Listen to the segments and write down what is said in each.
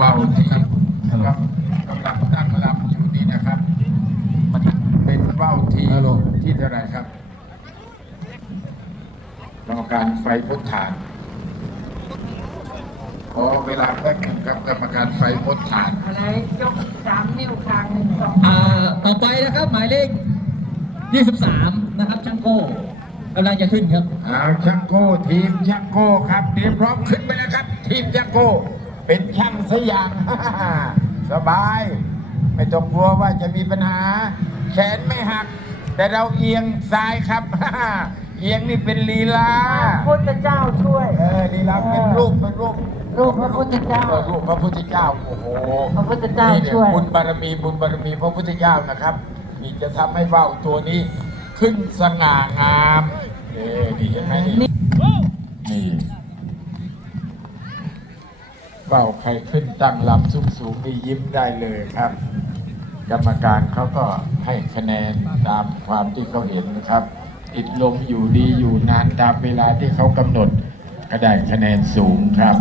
ว่าวที่กำลังตั้งลำอยู่นี่นะครับ เป็นว่าวที่ฮัลโหลที่เท่าไหรครับกรรมการไฟพุทธานขอเวลาแป๊บหนึงครับกรรมการไฟพุทธานอะไรยกสามนิ้วกลางหนึ่งสองอ่าต่อไปนะครับ หมายเลข 23 นะครับช่างโก้กำลังจะขึ้นครับเอาช่างโก้ทีมช่างโก้ครับเตรียมพร้อมขึ้นไปแล้วครับ ทีมช่างโก้ เป็นช่างสกอยางสบาย ไม่ต้องกลัวว่าจะมีปัญหา แขนไม่หัก แต่เราเอียงซ้ายครับ เอียงนี่เป็นลีลาพุทธเจ้าช่วย เออลีลาเป็นรูปเป็นรูปรูปพระพุทธเจ้าเออรูปพระพุทธเจ้าโอ้โหพระพุทธเจ้านี่นี่ช่วยบุญบารมีบุญบารมีพระพุทธเจ้านะครับนี่จะทำให้ว่าวตัวนี้ขึ้นสง่างามเออนี่เห็นไหมนี่นี่ เบ้าใครขึ้นตั้งลำสูงสูงๆนี่ยิ้มได้เลยครับ กรรมการเขาก็ให้คะแนนตามความที่เขาเห็นนะครับ ติดลมอยู่ดีอยู่นานตามเวลาที่เขากำหนดก็ได้คะแนนสูงครับ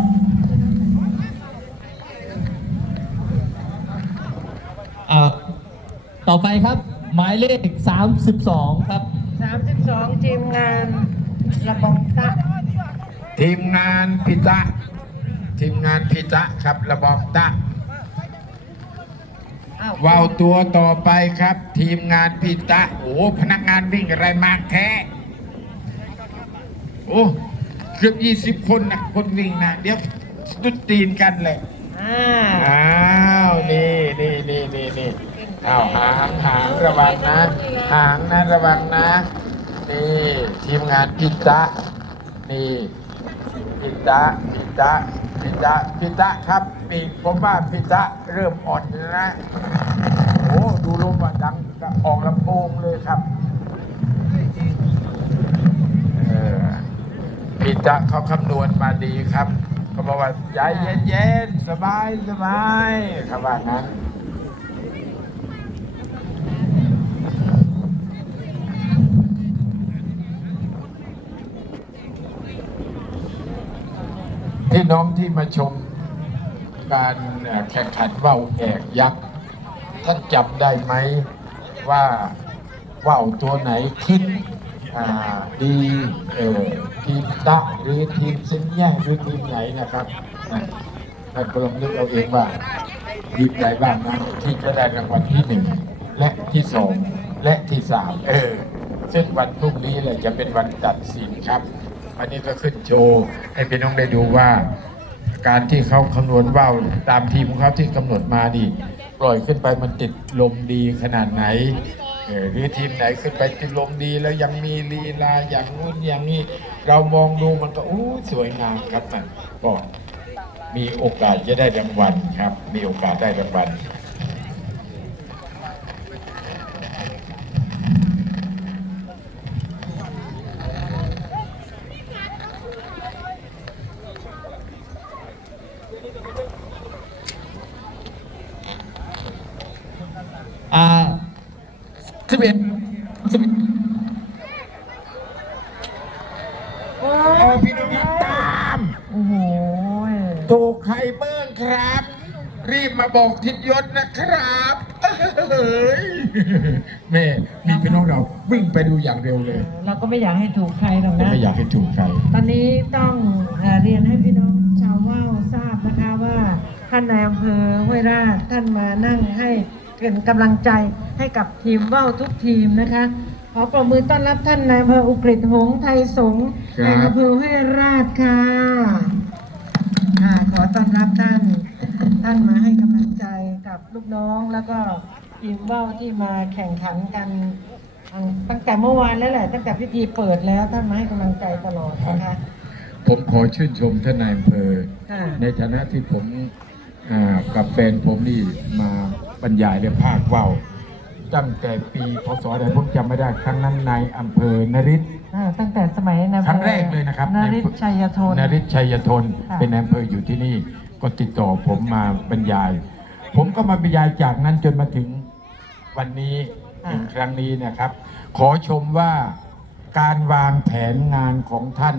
อ่าต่อไปครับ หมายเลข 32 ครับสามสิบสองทีมงานระบองตะทีมงานพิตะ ทีมงานพิตะครับระบอกตะอ้าวว่าวตัวต่อไปครับ ทีมงานพิตะโอ้พนักงานวิ่งอะไรมากแท้โอ้เกือบยี่สิบคนนะคนวิ่งนะเดี๋ยวดุดตีนกันเลยอ่าอ้าวนี่นี่นี่นี่นี่อ้าวหางหางระวังนะหางนะระวังนะนี่ทีมงานพิตะนี่พิตะพิ ตะพิตะพิตะครับปีกผมว่าพิตะเริ่มอ่อนนะโอ้ดูลมว่าดังออกลำโพงเลยครับเออพิตะเขาคำนวณมาดีครับเขาบอกว่าใจเย็นๆสบายสบายเขาว่างั้น น้องที่มาชมการแข่งขันว่าวแอกยักษ์ท่านจำได้ไหมว่าว่าวตัวไหนขึ้นอ่าดีเออทีมตะหรือทีมเซนแย่หรือทีมไหนนะครับนะท่านก็ลองนึกเอาเองว่าทีมไหนบ้างนะที่จะได้รางวัลที่หนึ่งและที่สองและที่สามเออซึ่งวันพรุ่งนี้แหละจะเป็นวันตัดสินครับ อันนี้ก็ขึ้นโชว์ให้พี่น้องได้ดูว่าการที่เขาคำนวณว่าวตามทีมของเขาที่กำหนดมานี่ปล่อยขึ้นไปมันติดลมดีขนาดไหนหรือทีมไหนขึ้นไปติดลมดีแล้วยังมีลีลาอย่างนู้นอย่างนี้ เรามองดูมันก็อู้สวยงามครับมันก็มีโอกาสจะได้รางวัลครับ มีโอกาสได้รางวัล อ่า11 11โอ้โอ้พี่น้องครับตามโอ้โหถูกใครเบิ้งครับ รีบมาบอกทิศยศนะครับเฮ้ยแม่มีพี่น้องเราวิ่งไปดูอย่างเร็วเลย เราก็ไม่อยากให้ถูกใครหรอกนะไม่อยากให้ถูกใคร ตอนนี้ต้องเอ่อเรียนให้พี่น้องชาวว่าว ทราบนะคะว่าท่านนายอำเภอห้วยราชท่านมานั่งให้เป็นกำลังใจให้กับทีมว่าวทุกทีมนะคะ ขอปรบมือต้อนรับท่านนายอำเภออุกฤษหงส์ไทยสงฆ์ครับ นายอำเภอห้วยราชค่ะค่ะขอต้อนรับท่าน ท่านมาให้กำลังใจกับลูกน้องแล้วก็ทีมว่าวที่มาแข่งขันกันตั้งแต่เมื่อวานแล้วแหละ ตั้งแต่พิธีเปิดแล้วท่านมาให้กำลังใจตลอดนะคะ ผมขอชื่นชมท่านนายอำเภอ ค่ะ ในฐานะที่ผมอ่ากับแฟนผมนี่มาบรรยายในภาคว่าวตั้งแต่ปีพศใดผมจำไม่ได้ครั้งนั้นในายอำเภอนริศ อ่าตั้งแต่สมัยนายอำครั้งเภอแรกเลยนะครับนริศชัยทน นริศชัยทน ค่ะ เป็นนายอำเภออยู่ที่นี่ ก็ติดต่อผมมาบรรยาย ผมก็มาบรรยายจากนั้นจนมาถึงวันนี้ถึงครั้งนี้นะครับ ขอชมว่าการวางแผนงานของท่าน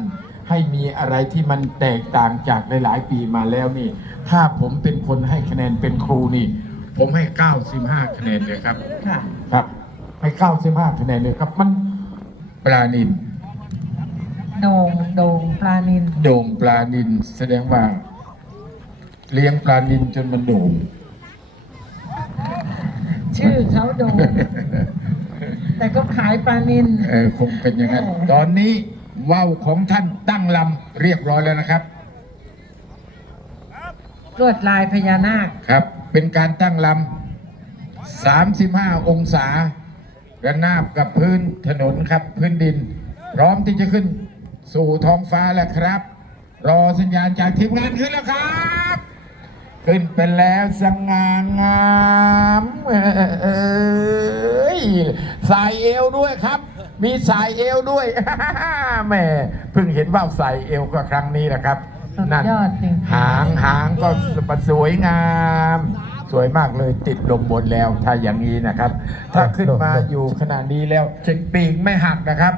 ให้มีอะไรที่มันแตกต่างจากหลายๆ ปีมาแล้วนี่ ถ้าผมเป็นคนให้คะแนนเป็นครูนี่ ผมให้ 95 คะแนนเลยครับค่ะครับ ให้ 95 คะแนนเลยครับ มันปลานินโด่งโด่งปลานินโด่งปลานินแสดงว่า เลี้ยงปลานินจนมันโด่ง ชื่อเขาโด่งแต่ก็ขายปลานิน เออคงเป็นอย่างนั้นเออตอนนี้ ว่าวของท่านตั้งลำเรียบร้อยแล้วนะครับลวดลายพญานาคครับ เป็นการตั้งลำ 35 องศาระนาบกับพื้นถนนครับพื้นดิน พร้อมที่จะขึ้นสู่ท้องฟ้าแล้วครับ รอสัญญาณจากทีมงานขึ้นแล้วครับ ขึ้นไปแล้วสง่างามเอ้ยสายเอวด้วยครับ มีสายเอวด้วย แหม่เพิ่งเห็นว่าวสายเอวก็ครั้งนี้แหละครับสุดยอดจริงๆ หางหางก็สวยงาม สวยมากเลยติดลมบนแล้วถ้าอย่างนี้นะครับ ถ้าขึ้นมาอยู่ขนาดนี้แล้วปีกไม่หักนะครับ